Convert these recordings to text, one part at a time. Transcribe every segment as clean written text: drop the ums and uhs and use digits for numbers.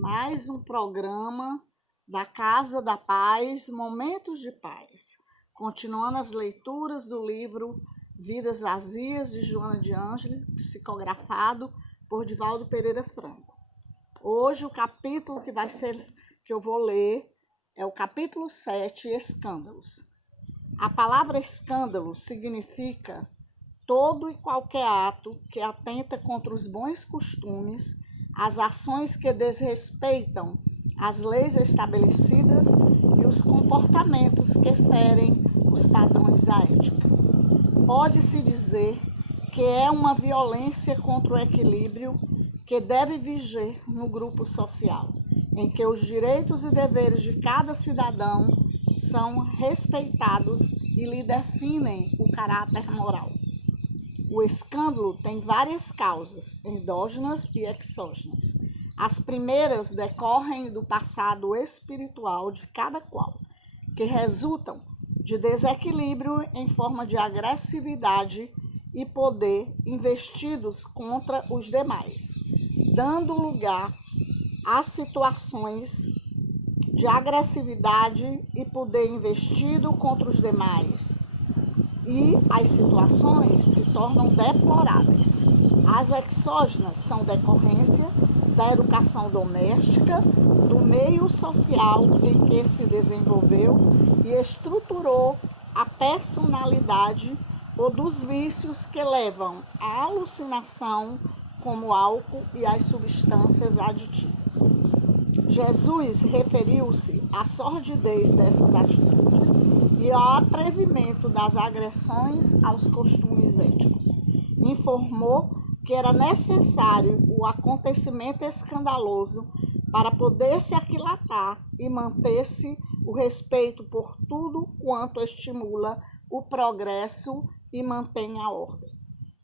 mais um programa da Casa da Paz, Momentos de Paz. Continuando as leituras do livro Vidas Vazias, de Joana de Ângeles, psicografado por Divaldo Pereira Franco. Hoje o capítulo que eu vou ler é o capítulo 7, Escândalos. A palavra escândalo significa todo e qualquer ato que atenta contra os bons costumes, as ações que desrespeitam as leis estabelecidas e os comportamentos que ferem os padrões da ética. Pode-se dizer que é uma violência contra o equilíbrio que deve viger no grupo social, em que os direitos e deveres de cada cidadão são respeitados e lhe definem o caráter moral. O escândalo tem várias causas, endógenas e exógenas. As primeiras decorrem do passado espiritual de cada qual, que resultam de desequilíbrio em forma de agressividade e poder investidos contra os demais, dando lugar a situações de agressividade e poder investido contra os demais. E as situações se tornam deploráveis. As exógenas são decorrência da educação doméstica, do meio social em que se desenvolveu e estruturou a personalidade ou dos vícios que levam à alucinação, como o álcool e as substâncias aditivas. Jesus referiu-se à sordidez dessas atitudes e ao atrevimento das agressões aos costumes éticos. Informou que era necessário o acontecimento escandaloso para poder se aquilatar e manter-se o respeito por tudo quanto estimula o progresso e mantém a ordem.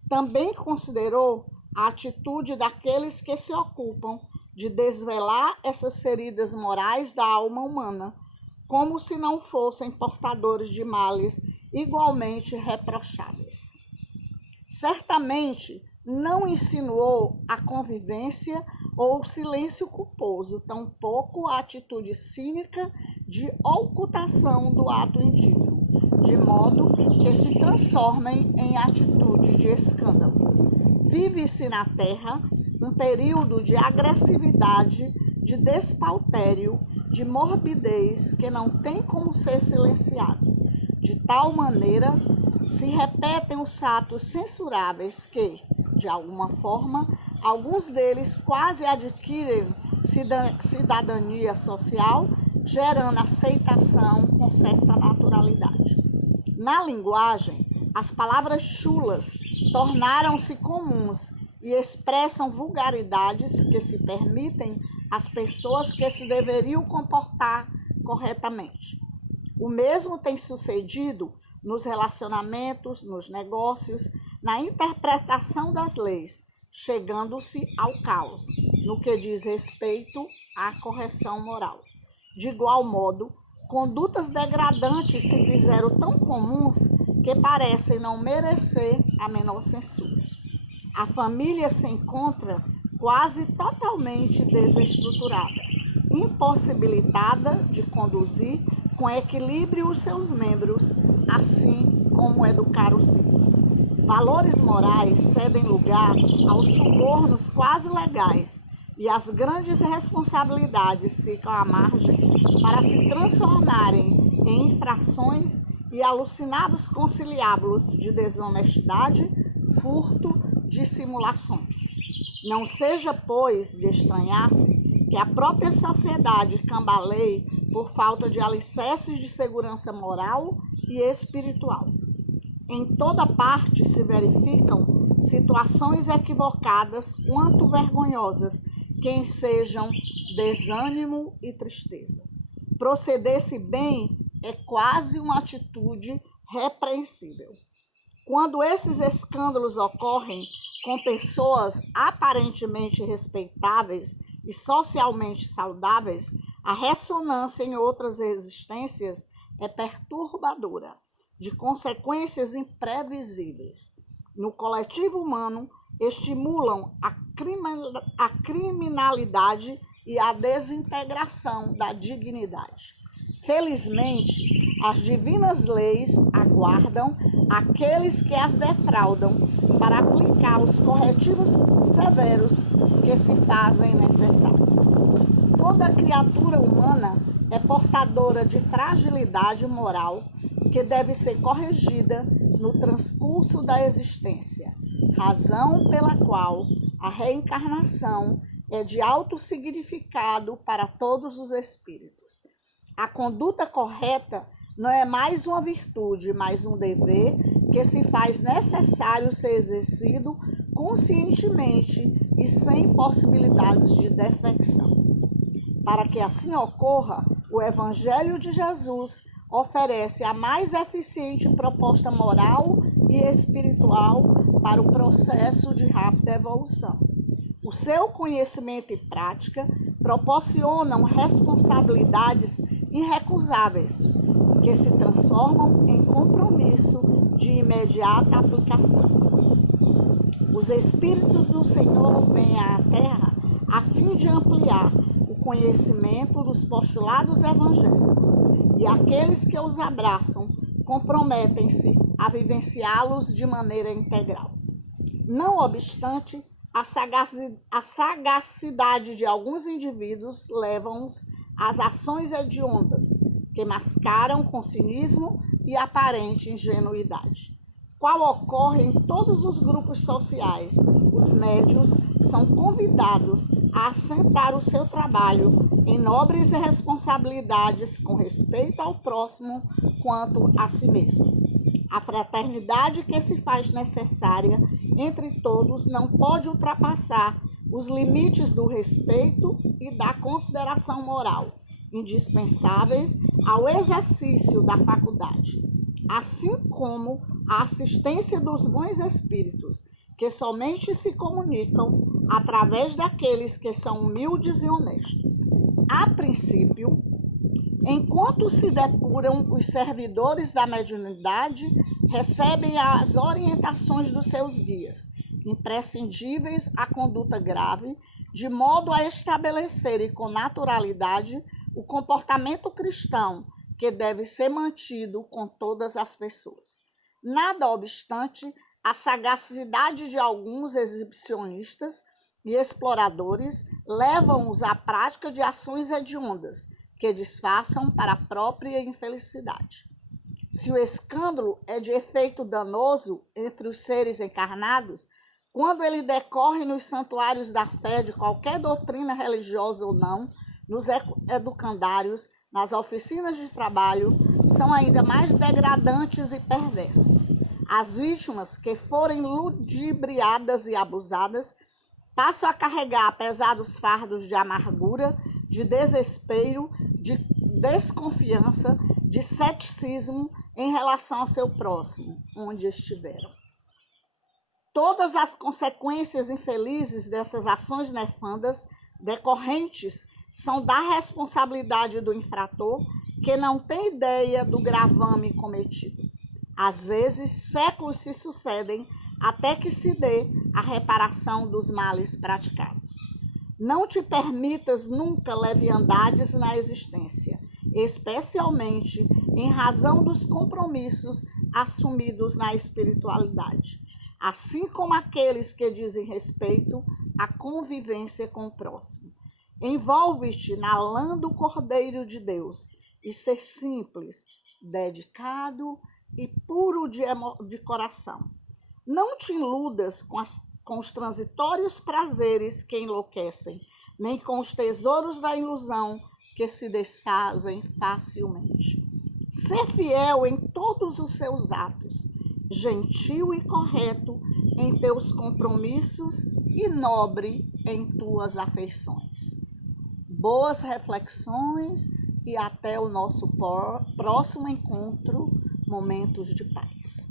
Também considerou a atitude daqueles que se ocupam de desvelar essas feridas morais da alma humana, como se não fossem portadores de males igualmente reprocháveis. Certamente não insinuou a convivência ou o silêncio culposo, tampouco a atitude cínica de ocultação do ato indigno, de modo que se transformem em atitude de escândalo. Vive-se na terra um período de agressividade, de despautério, de morbidez que não tem como ser silenciado. De tal maneira, se repetem os fatos censuráveis que, de alguma forma, alguns deles quase adquirem cidadania social, gerando aceitação com certa naturalidade. Na linguagem, as palavras chulas tornaram-se comuns e expressam vulgaridades que se permitem às pessoas que se deveriam comportar corretamente. O mesmo tem sucedido nos relacionamentos, nos negócios, na interpretação das leis, chegando-se ao caos, no que diz respeito à correção moral. De igual modo, condutas degradantes se fizeram tão comuns que parecem não merecer a menor censura. A família se encontra quase totalmente desestruturada, impossibilitada de conduzir com equilíbrio os seus membros, assim como educar os filhos. Valores morais cedem lugar aos subornos quase legais e as grandes responsabilidades ficam à margem para se transformarem em infrações e alucinados conciliábulos de desonestidade, furto, dissimulações. Não seja, pois, de estranhar-se que a própria sociedade cambaleie por falta de alicerces de segurança moral e espiritual. Em toda parte se verificam situações equivocadas quanto vergonhosas que ensejam desânimo e tristeza. Proceder-se bem é quase uma atitude repreensível. Quando esses escândalos ocorrem com pessoas aparentemente respeitáveis e socialmente saudáveis, a ressonância em outras existências é perturbadora, de consequências imprevisíveis. No coletivo humano, estimulam a criminalidade e a desintegração da dignidade. Felizmente, as divinas leis aguardam aqueles que as defraudam para aplicar os corretivos severos que se fazem necessários. Toda criatura humana é portadora de fragilidade moral que deve ser corrigida no transcurso da existência, razão pela qual a reencarnação é de alto significado para todos os espíritos. A conduta correta não é mais uma virtude, mas um dever que se faz necessário ser exercido conscientemente e sem possibilidades de defecção. Para que assim ocorra, o Evangelho de Jesus oferece a mais eficiente proposta moral e espiritual para o processo de rápida evolução. O seu conhecimento e prática proporcionam responsabilidades irrecusáveis, que se transformam em compromisso de imediata aplicação. Os Espíritos do Senhor vêm à Terra a fim de ampliar o conhecimento dos postulados evangélicos, e aqueles que os abraçam comprometem-se a vivenciá-los de maneira integral. Não obstante, a sagacidade de alguns indivíduos leva-os às ações hediondas, que mascaram com cinismo e aparente ingenuidade. Qual ocorre em todos os grupos sociais, os médiuns são convidados a assentar o seu trabalho em nobres responsabilidades com respeito ao próximo quanto a si mesmo. A fraternidade que se faz necessária entre todos não pode ultrapassar os limites do respeito e da consideração moral, indispensáveis ao exercício da faculdade, assim como a assistência dos bons espíritos, que somente se comunicam através daqueles que são humildes e honestos. A princípio, enquanto se depuram, os servidores da mediunidade recebem as orientações dos seus guias, imprescindíveis à conduta grave, de modo a estabelecerem com naturalidade o comportamento cristão que deve ser mantido com todas as pessoas. Nada obstante, a sagacidade de alguns exibicionistas e exploradores levam-os à prática de ações hediondas, que disfarçam para a própria infelicidade. Se o escândalo é de efeito danoso entre os seres encarnados, quando ele decorre nos santuários da fé de qualquer doutrina religiosa ou não, nos educandários, nas oficinas de trabalho, são ainda mais degradantes e perversos. As vítimas que forem ludibriadas e abusadas passam a carregar pesados fardos de amargura, de desespero, de desconfiança, de ceticismo em relação ao seu próximo, onde estiveram. Todas as consequências infelizes dessas ações nefandas decorrentes são da responsabilidade do infrator, que não tem ideia do gravame cometido. Às vezes, séculos se sucedem até que se dê a reparação dos males praticados. Não te permitas nunca leviandades na existência, especialmente em razão dos compromissos assumidos na espiritualidade, assim como aqueles que dizem respeito à convivência com o próximo. Envolve-te na lã do Cordeiro de Deus e ser simples, dedicado e puro de coração. Não te iludas com os transitórios prazeres que enlouquecem, nem com os tesouros da ilusão que se desfazem facilmente. Ser fiel em todos os seus atos, gentil e correto em teus compromissos e nobre em tuas afeições. Boas reflexões e até o nosso próximo encontro, Momentos de Paz.